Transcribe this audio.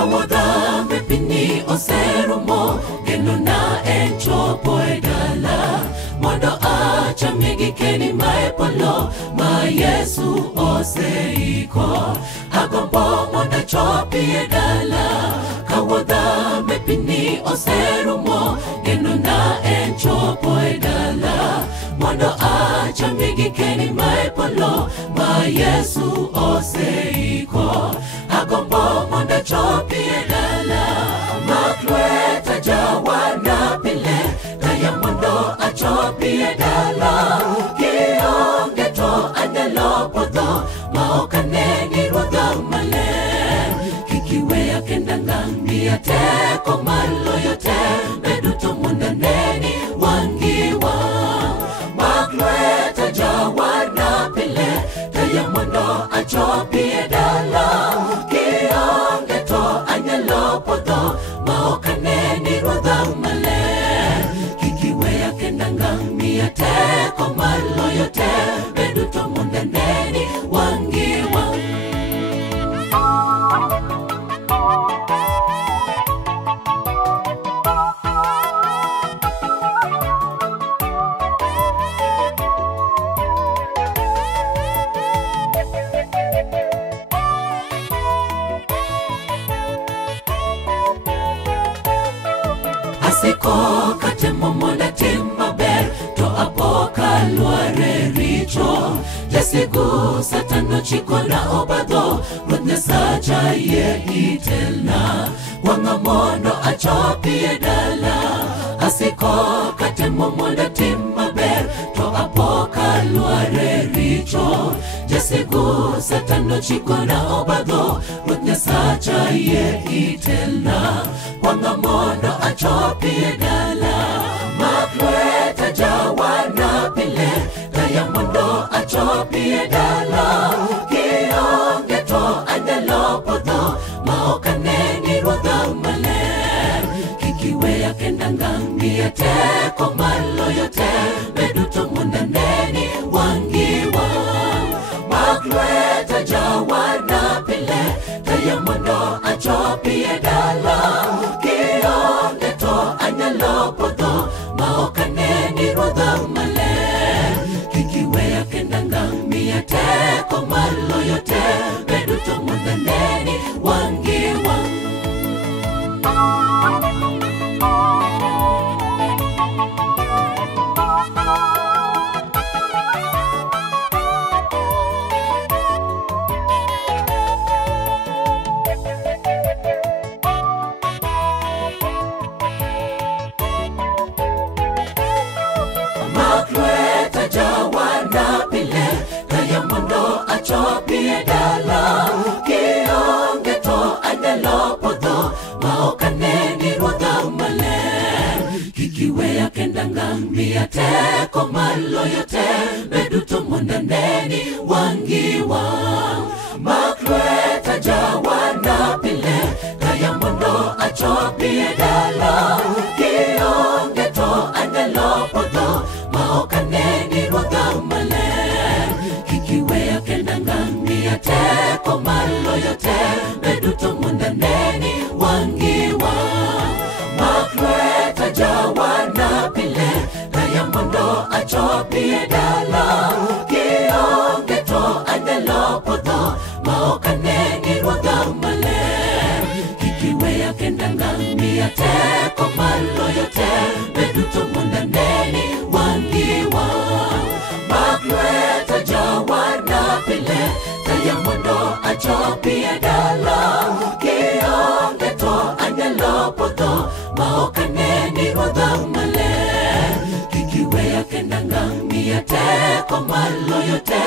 Kawoda mepini oserumo geno na enchopo edala mondo acha migi keni maepolo ma Yesu oseiko agombo mondo chopi edala Kawoda mepini oserumo geno na enchopo edala mondo acha migi keni maepolo ma Yesu oseiko agombo mondo chopi edala maklweta jawana pile kaya mondo achopi edala kionge to anyalo podho maokane ni ruodha maler kikiweya kenda ng'ang'ia teko maloyo te beduto mondo aneni wangi wang' maklweta jawana pile kaya mondo achopi edala kionge to anyalo podho maokane ni ruodha maler kikiweya kenda ng'ang'ia teko maloyo te beduto mondo aneni wangi wang' Asiko katemo mondo atim maber to apoka luare richo jasigu satano chikona obadho Ruoth Nyasacha yie itelna wang'a mondo achopi edala asiko katemo mondo atim maber to apoka luare richo jasigu satano chikona obadho Ruoth Nyasacha yie itelna wang'a mondo achopi edala maklweta jawana pile kaya mondo achopi edala kionge to anyalo podho maokane ni ruodha maler kikiweya kenda ng'ang'ia teko maloyo te beduto mondo aneni wangi wang' maklweta jawana pile kaya mondo achopi edala kionge to anyalo podho maokane ni ruodha maler kikiweya kenda ng'ang'ia teko maloyo te beduto mondo aneni wangi wang' maklweta jawana pile kaya mondo achopi edala kionge to anyalo podho maokane ni ruodha maler kikiweya kenda ng'ang'ia teko maloyo te beduto mondo aneni wangi wang' maklweta jawana pile kaya mondo achopi edala kionge to anyalo podho maokane ni ruodha maler kikiweya kenda ng'ang'ia teko maloyo te beduto mondo aneni wangi wang' maklweta jawana pile kaya mondo achopi edala kionge to anyalo podho maokane ni ruodha maler kikiweya kenda ng'ang'ia teko maloyo te beduto mondo aneni wangi wang' maklweta jawana pile kaya mondo achopi edala kionge to anyalo podho maokane ni ruodha maler kikiweya kenda ng'ang'ia teko maloyo te